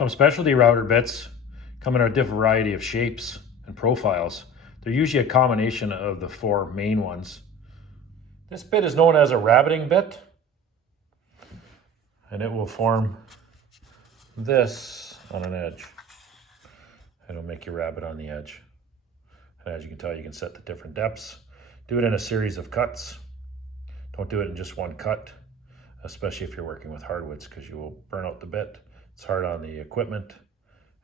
Some specialty router bits come in a different variety of shapes and profiles. They're usually a combination of the four main ones. This bit is known as a rabbiting bit, and it will form this on an edge. It'll make you rabbit on the edge. And as you can tell, you can set the different depths. Do it in a series of cuts. Don't do it in just one cut, especially if you're working with hardwoods, because you will burn out the bit. It's hard on the equipment,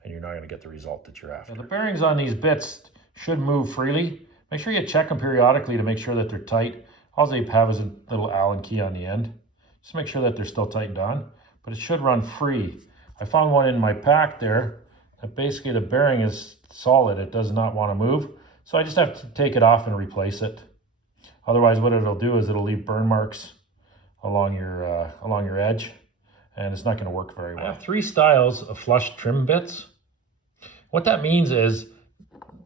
and you're not going to get the result that you're after. Now, the bearings on these bits should move freely. Make sure you check them periodically to make sure that they're tight. All they have is a little Allen key on the end. Just make sure that they're still tightened on, but it should run free. I found one in my pack there that basically the bearing is solid. It does not want to move. So I just have to take it off and replace it. Otherwise, what it'll do is it'll leave burn marks along your edge, and it's not going to work very well. I have three styles of flush trim bits. What that means is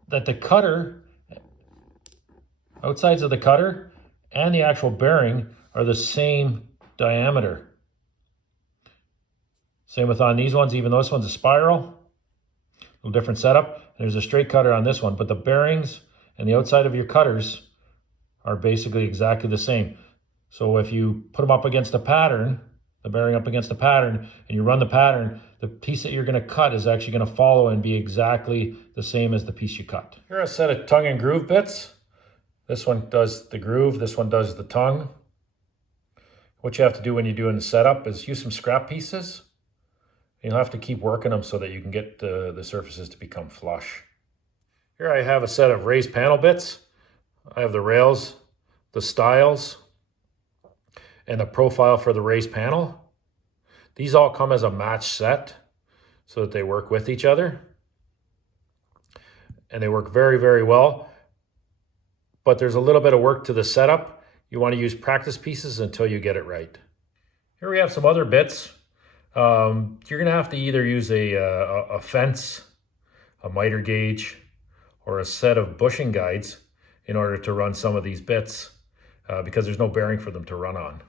that the cutter, outsides of the cutter and the actual bearing are the same diameter. Same with on these ones, even though this one's a spiral, a little different setup. There's a straight cutter on this one, but the bearings and the outside of your cutters are basically exactly the same. So if you put them up against a pattern, the bearing up against the pattern, and you run the pattern, the piece that you're going to cut is actually going to follow and be exactly the same as the piece you cut. Here are a set of tongue and groove bits. This one does the groove, this one does the tongue. What you have to do when you're doing the setup is use some scrap pieces. You'll have to keep working them so that you can get the surfaces to become flush. Here I have a set of raised panel bits. I have the rails, the stiles, and the profile for the raised panel. These all come as a match set so that they work with each other. And they work very, very well. But there's a little bit of work to the setup. You want to use practice pieces until you get it right. Here we have some other bits. You're going to have to either use a fence, a miter gauge, or a set of bushing guides in order to run some of these bits because there's no bearing for them to run on.